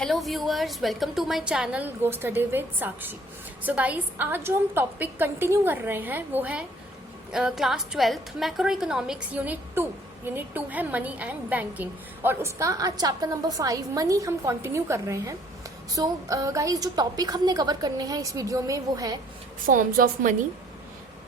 Hello viewers, welcome to my channel go study with Sakshi. So guys, आज जो हम topic continue कर रहे हैं वो है class 12th macro economics unit 2 है मनी एंड बैंकिंग, और उसका आज चैप्टर नंबर 5 मनी हम कंटिन्यू कर रहे हैं। सो गाइस, जो टॉपिक हमने कवर करने हैं इस वीडियो में वो है फॉर्म्स ऑफ मनी,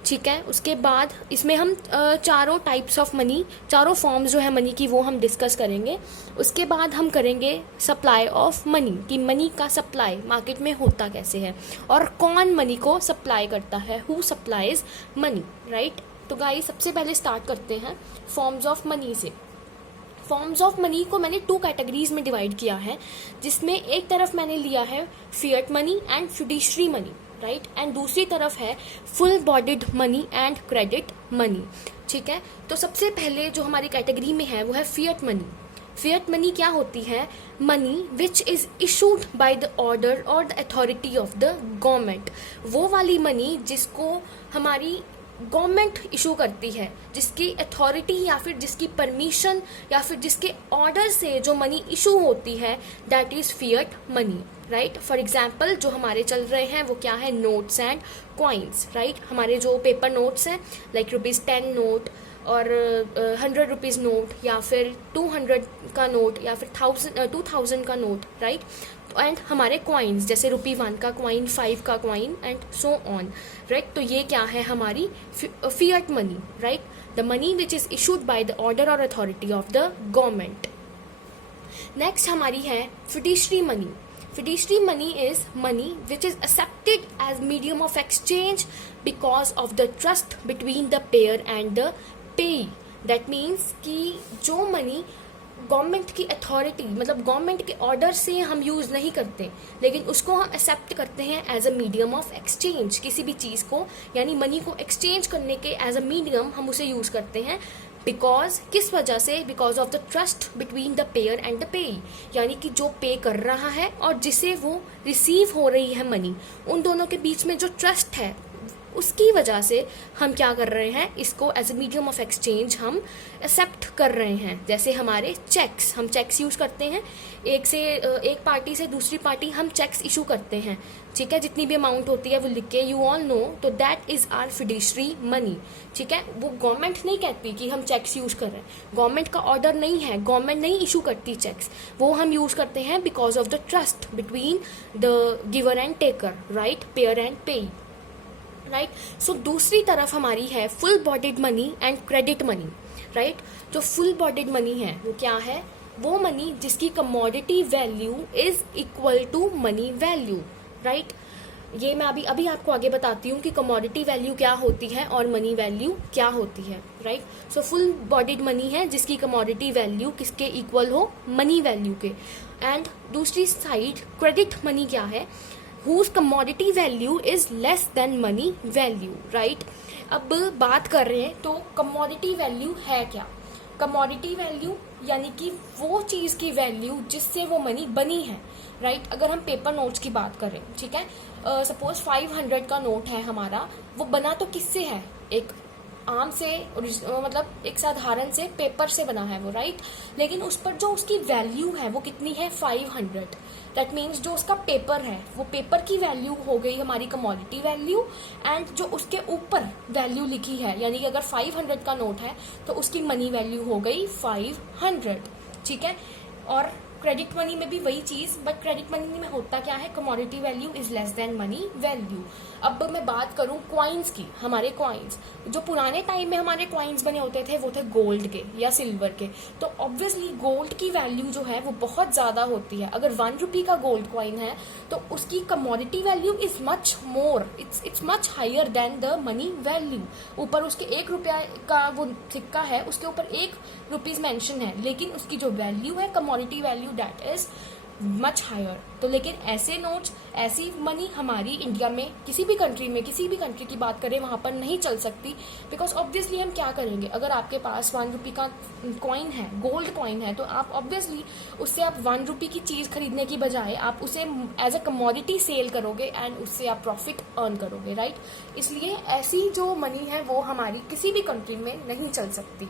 ठीक है। उसके बाद इसमें हम चारों टाइप्स ऑफ मनी, चारों फॉर्म्स जो है मनी की वो हम डिस्कस करेंगे। उसके बाद हम करेंगे सप्लाई ऑफ मनी, कि मनी का सप्लाई मार्केट में होता कैसे है और कौन मनी को सप्लाई करता है, हु सप्लाइज मनी, राइट। तो गाइस, सबसे पहले स्टार्ट करते हैं फॉर्म्स ऑफ मनी से। फॉर्म्स ऑफ मनी को मैंने 2 कैटेगरीज में डिवाइड किया है, जिसमें एक तरफ मैंने लिया है fiat money and fiduciary money, right, and दूसरी तरफ है full bodied money and credit money, ठीक है। तो सबसे पहले जो हमारी कैटेगरी में है वो है फिएट मनी। फिएट मनी क्या होती है? Money which is issued by the order और the authority of the government. वो वाली मनी जिसको हमारी गवर्नमेंट इशू करती है, जिसकी अथॉरिटी या फिर जिसकी परमिशन या फिर जिसके ऑर्डर से जो मनी इशू होती है, that is fiat money, right. For example जो हमारे चल रहे हैं वो क्या है? Notes and coins, right. हमारे जो पेपर नोट्स हैं लाइक ₹10 नोट और 100 रुपीज़ नोट, या फिर 200 का नोट, या फिर 2000 का नोट, राइट। एंड हमारे कॉइन्स जैसे ₹1 का कॉइन, 5 का coin and so on, right. तो ये क्या है? हमारी fiat money, right, the money which is issued by the order और authority of the government. Next हमारी है fiduciary money. Fiduciary money is money which is accepted as medium of exchange because of the trust between the payer and the payee. That means कि जो money government की authority, मतलब government के order से हम use नहीं करते, लेकिन उसको हम एक्सेप्ट करते हैं as a medium of exchange. किसी भी चीज़ को, यानी मनी को एक्सचेंज करने के एज अ मीडियम हम उसे यूज़ करते हैं। बिकॉज किस वजह से? Because of the trust between the pair and the पेई, यानी कि जो पे कर रहा है और जिसे वो रिसीव हो रही है मनी, उन दोनों के बीच में जो ट्रस्ट है, उसकी वजह से हम क्या कर रहे हैं? इसको as a medium of exchange हम एक्सेप्ट कर रहे हैं। जैसे हमारे चेक्स, हम चेक्स यूज़ करते हैं, एक पार्टी से दूसरी पार्टी हम चेक्स इशू करते हैं, ठीक है। जितनी भी अमाउंट होती है वो लिख के, यू ऑल नो, तो that is our fiduciary money, ठीक है। वो गवर्नमेंट नहीं कहती कि हम चेक्स यूज़ कर रहे हैं, गवर्नमेंट का ऑर्डर नहीं है, गवर्नमेंट नहीं इशू करती चेक्स, वो हम यूज़ करते हैं because of the trust between the giver and taker, right, payer and payee, right. So दूसरी तरफ हमारी है full bodied money and credit money, right. जो फुल बॉडीड मनी है वो क्या है? वो मनी जिसकी commodity value is equal to money value, right. ये मैं अभी आपको आगे बताती हूँ कि कमोडिटी वैल्यू क्या होती है और मनी वैल्यू क्या होती है, right. So full bodied money है जिसकी कमोडिटी वैल्यू किसके इक्वल हो? मनी वैल्यू के। एंड दूसरी साइड क्रेडिट मनी क्या है? whose commodity value is less than money value, right। अब बात कर रहे हैं तो commodity value है क्या? commodity value यानी कि वो चीज़ की वैल्यू जिससे वो मनी बनी है, राइट। अगर हम पेपर नोट्स की बात करें, ठीक है, सपोज 500 का नोट है हमारा, वो बना तो किससे है? एक आम से, मतलब एक साधारण से पेपर से बना है वो, राइट। लेकिन उस पर जो उसकी वैल्यू है वो कितनी है? 500। दैट मीन्स जो उसका पेपर है वो पेपर की वैल्यू हो गई हमारी कमोडिटी वैल्यू, एंड जो उसके ऊपर वैल्यू लिखी है, यानी कि अगर 500 का नोट है तो उसकी मनी वैल्यू हो गई 500, ठीक है। और क्रेडिट मनी में भी वही चीज़, बट क्रेडिट मनी में होता क्या है? Commodity value is less than money value. अब मैं बात करूं कॉइन्स की, हमारे कॉइन्स जो पुराने टाइम में हमारे कॉइन्स बने होते थे वो थे गोल्ड के या सिल्वर के, तो ऑब्वियसली गोल्ड की वैल्यू जो है वो बहुत ज़्यादा होती है। अगर 1 रुपी का गोल्ड कॉइन है तो उसकी commodity value is much more, it's much higher than the money value. ऊपर उसके 1 रुपया का वो सिक्का है, उसके ऊपर 1 रुपीज़ मेंशन है, लेकिन उसकी जो वैल्यू है commodity value that is much higher. तो लेकिन ऐसे नोट्स, ऐसी मनी हमारी इंडिया में किसी भी कंट्री की बात करें वहाँ पर नहीं चल सकती, बिकॉज ऑब्वियसली हम क्या करेंगे? अगर आपके पास 1 रुपी का कॉइन है, गोल्ड कॉइन है, तो आप ऑब्वियसली उससे आप 1 रुपी की चीज़ खरीदने की बजाय आप उसे एज अ कमोडिटी सेल करोगे एंड उससे आप प्रॉफिट अर्न करोगे, राइट। इसलिए ऐसी जो मनी है वो हमारी किसी भी कंट्री में नहीं चल सकती।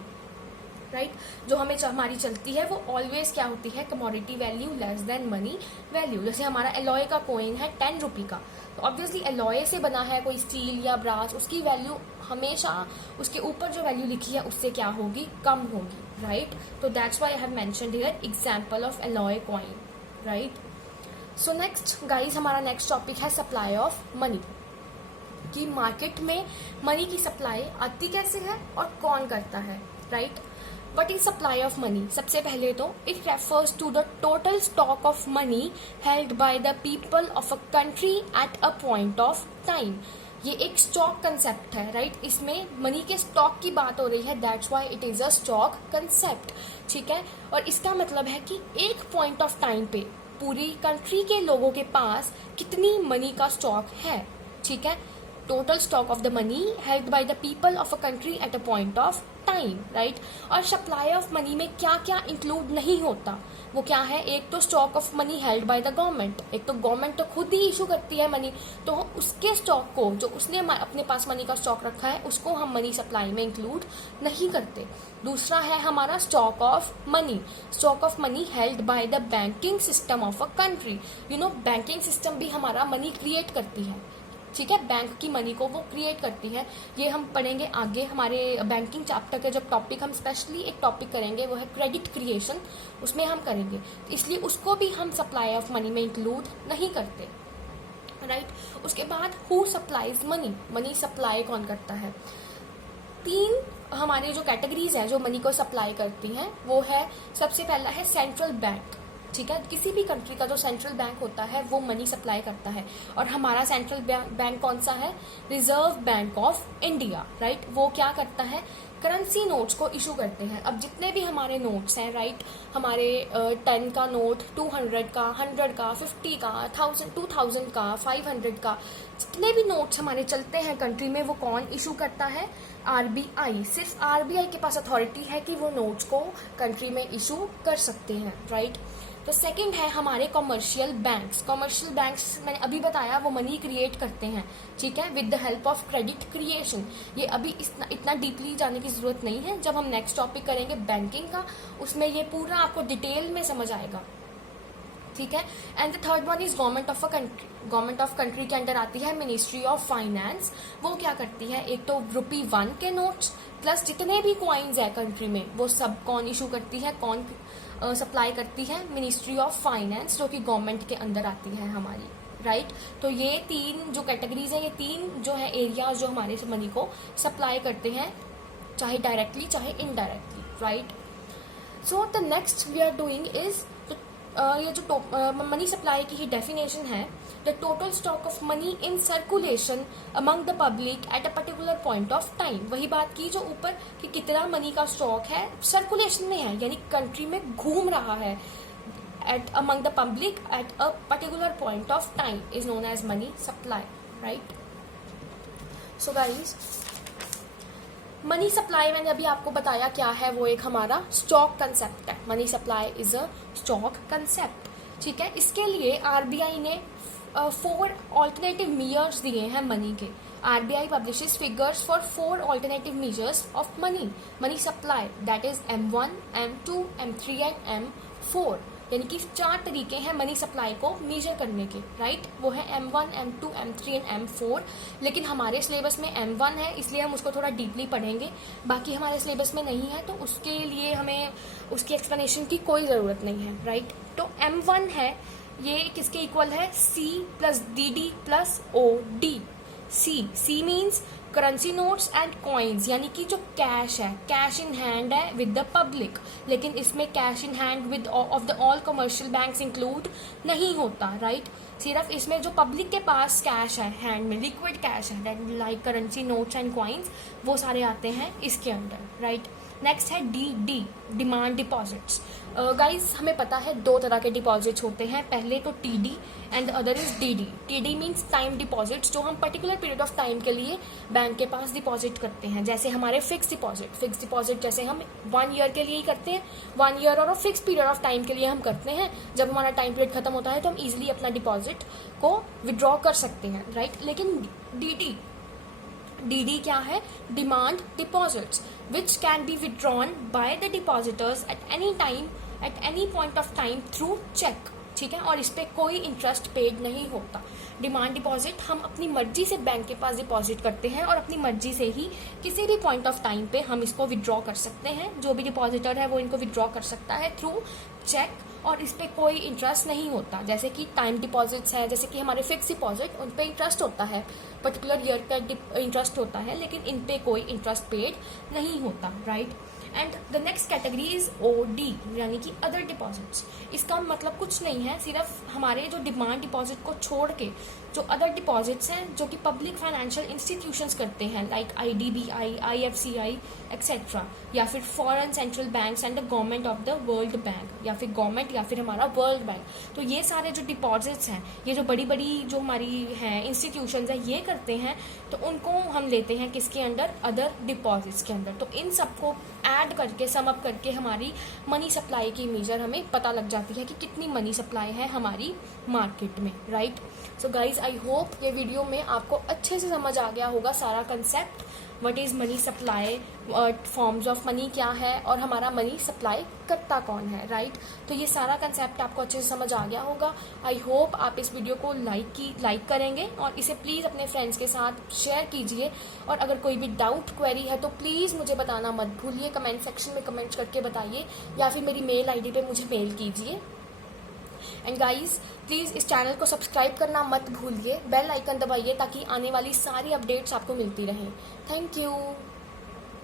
राइट जो हमें हमारी चलती है वो ऑलवेज क्या होती है, commodity value less than money value. जैसे हमारा एलॉय का कॉइन है 10 रुपी का, तो ऑब्वियसली एलॉय से बना है कोई स्टील या ब्रास, उसकी वैल्यू हमेशा उसके ऊपर जो वैल्यू लिखी है उससे क्या होगी, कम होगी, राइट। तो that's why I have mentioned here example of alloy coin, right. So next guys, हमारा नेक्स्ट टॉपिक है सप्लाई ऑफ मनी, कि मार्केट में मनी की सप्लाई आती कैसे है और कौन करता है, right. What is supply of money? सबसे पहले तो it refers to the total stock of money held by the people of a country at a point of time. ये एक स्टॉक कंसेप्ट है, राइट। इसमें मनी के स्टॉक की बात हो रही है, that's why it is a stock concept, ठीक है। और इसका मतलब है कि एक पॉइंट ऑफ टाइम पे पूरी कंट्री के लोगों के पास कितनी मनी का स्टॉक है, ठीक है। Total stock of the money held by the people of a country at a point of time, right. और सप्लाई ऑफ मनी में क्या क्या इंक्लूड नहीं होता, वो क्या है, एक तो stock of money held by the government, एक तो गवर्नमेंट तो खुद ही इशू करती है मनी, तो उसके स्टॉक को, जो उसने अपने पास मनी का स्टॉक रखा है, उसको हम मनी सप्लाई में इंक्लूड नहीं करते। दूसरा है हमारा stock of money, stock of money held by the banking system of a country. You know banking system भी हमारा मनी क्रिएट करती है, ठीक है, बैंक की मनी को वो क्रिएट करती है। ये हम पढ़ेंगे आगे, हमारे बैंकिंग चैप्टर के जब टॉपिक हम स्पेशली एक टॉपिक करेंगे वो है क्रेडिट क्रिएशन, उसमें हम करेंगे, इसलिए उसको भी हम सप्लाई ऑफ मनी में इंक्लूड नहीं करते, राइट। उसके बाद who supplies money, money supply कौन करता है। 3 हमारे जो कैटेगरीज है जो मनी को सप्लाई करती हैं वो है, सबसे पहला है सेंट्रल बैंक, ठीक है। किसी भी कंट्री का जो सेंट्रल बैंक होता है वो मनी सप्लाई करता है, और हमारा सेंट्रल बैंक कौन सा है, reserve bank of India, right. वो क्या करता है, करेंसी नोट्स को इशू करते हैं। अब जितने भी हमारे नोट्स हैं, राइट, हमारे 10 का नोट, 200 का, 100 का, 50 का, 1000, 2000 का, 500 का, जितने भी नोट्स हमारे चलते हैं कंट्री में वो कौन इशू करता है, आरबीआई। सिर्फ आरबीआई के पास अथॉरिटी है कि वो नोट्स को कंट्री में इशू कर सकते हैं, राइट। तो सेकंड है हमारे कमर्शियल बैंक्स। कमर्शियल बैंक्स मैंने अभी बताया वो मनी क्रिएट करते हैं, ठीक है, with the help of credit creation. ये अभी इतना डीपली जाने की जरूरत नहीं है, जब हम नेक्स्ट टॉपिक करेंगे बैंकिंग का उसमें ये पूरा आपको डिटेल में समझ आएगा, ठीक है। And the third one is government of a country. Government of country के अंडर आती है मिनिस्ट्री ऑफ फाइनेंस। वो क्या करती है, एक तो ₹1 के नोट्स प्लस जितने भी कॉइन्स है कंट्री में वो सब कौन इशू करती है, कौन सप्लाई करती है, मिनिस्ट्री ऑफ फाइनेंस, जो कि गवर्नमेंट के अंदर आती है हमारी, राइट। तो ये 3 जो कैटेगरीज है, ये 3 जो है एरियाज जो हमारे मनी को सप्लाई करते हैं, चाहे डायरेक्टली चाहे indirectly, right. So the next we are doing is, ये जो मनी सप्लाई की ही डेफिनेशन है, the total stock of money in circulation among the public at a particular point of time. वही बात की जो ऊपर कि कितना मनी का स्टॉक है सर्कुलेशन में है, यानी कंट्री में घूम रहा है, at among the public at a particular point of time is known as money supply, right. So guys, money supply मैंने अभी आपको बताया क्या है, वो एक हमारा स्टॉक कंसेप्ट है। Money supply is a stock concept, ठीक है। इसके लिए आरबीआई ने 4 ऑल्टरनेटिव मेजर्स दिए हैं मनी के। RBI publishes figures for 4 alternative measures of money supply, that is M1, M2, M3 and M4, यानी कि 4 तरीके हैं मनी सप्लाई को मेजर करने के, राइट। वो है M1, M2, M3 and M4। लेकिन हमारे सिलेबस में M1 है, इसलिए हम उसको थोड़ा डीपली पढ़ेंगे, बाकी हमारे सिलेबस में नहीं है, तो उसके लिए हमें उसकी एक्सप्लेनेशन की कोई ज़रूरत नहीं है, राइट। तो M1 है, ये किसके इक्वल है, C plus DD plus OD। C means currency notes and coins, यानी कि जो कैश है, कैश इन हैंड है विद द पब्लिक, लेकिन इसमें cash in hand with of the all commercial banks include नहीं होता, राइट। सिर्फ इसमें जो पब्लिक के पास कैश है हैंड में, लिक्विड कैश है, like currency notes and coins, वो सारे आते हैं इसके अंडर, राइट। नेक्स्ट है DD, डिमांड डिपॉजिट्स। गाइज हमें पता है 2 तरह के डिपॉजिट्स होते हैं, पहले तो TD and the other is DD। TD means time deposits, जो हम पर्टिकुलर पीरियड ऑफ टाइम के लिए बैंक के पास डिपॉजिट करते हैं, जैसे हमारे फिक्स डिपॉजिट जैसे हम 1 ईयर के लिए ही करते हैं, 1 ईयर और फिक्स पीरियड ऑफ टाइम के लिए हम करते हैं। जब हमारा टाइम पीरियड खत्म होता है तो हम इजिली अपना डिपॉजिट को विड्रॉ कर सकते हैं, राइट। लेकिन DD क्या है? Demand deposits which can be withdrawn by the depositors at any time at any point of time through cheque, ठीक है, और इस पर कोई इंटरेस्ट पेड नहीं होता। डिमांड डिपॉजिट हम अपनी मर्जी से बैंक के पास डिपॉजिट करते हैं और अपनी मर्जी से ही किसी भी पॉइंट ऑफ टाइम पे हम इसको विड्रॉ कर सकते हैं। जो भी डिपॉजिटर है वो इनको विड्रॉ कर सकता है थ्रू चेक, और इस पर कोई इंटरेस्ट नहीं होता। जैसे कि टाइम डिपॉजिट्स हैं, जैसे कि हमारे फिक्स डिपॉजिट, उन पे इंटरेस्ट होता है, पर्टिकुलर ईयर का इंटरेस्ट होता है, लेकिन इन पे कोई इंटरेस्ट पेड नहीं होता, right. And the next category is OD यानी कि अदर डिपॉजिट्स। इसका मतलब कुछ नहीं है, सिर्फ हमारे जो डिमांड डिपॉजिट को छोड़ के जो अदर डिपॉजिट्स हैं जो कि पब्लिक फाइनेंशियल इंस्टीट्यूशंस करते हैं, लाइक IDBI, IFCI एक्सेट्रा, या फिर foreign central banks and the government of the world bank, या फिर गवर्नमेंट या फिर हमारा वर्ल्ड बैंक। तो ये सारे जो डिपॉजिट्स हैं, ये जो बड़ी बड़ी जो हमारी हैं इंस्टीट्यूशंस हैं, ये करते हैं, तो उनको हम लेते हैं किसके अंडर? अदर डिपॉजिट्स के अंदर। तो इन सबको ऐड करके, सम अप करके हमारी मनी सप्लाई की मेजर हमें पता लग जाती है कि कितनी मनी सप्लाई है हमारी मार्केट में, right. So guys, I hope ये वीडियो में आपको अच्छे से समझ आ गया होगा सारा concept, what is money supply, forms of money क्या है, और हमारा मनी सप्लाई करता कौन है, राइट। तो ये सारा कंसेप्ट आपको अच्छे से समझ आ गया होगा। आई होप आप इस वीडियो को लाइक करेंगे और इसे प्लीज़ अपने फ्रेंड्स के साथ शेयर कीजिए। और अगर कोई भी डाउट क्वेरी है तो प्लीज़ मुझे बताना मत भूलिए, कमेंट सेक्शन में कमेंट करके बताइए, या फिर मेरी मेल ID पे मुझे मेल कीजिए। एंड गाइज, प्लीज़ इस चैनल को सब्सक्राइब करना मत भूलिए, बेल आइकन दबाइए ताकि आने वाली सारी अपडेट्स आपको मिलती रहें। Thank you.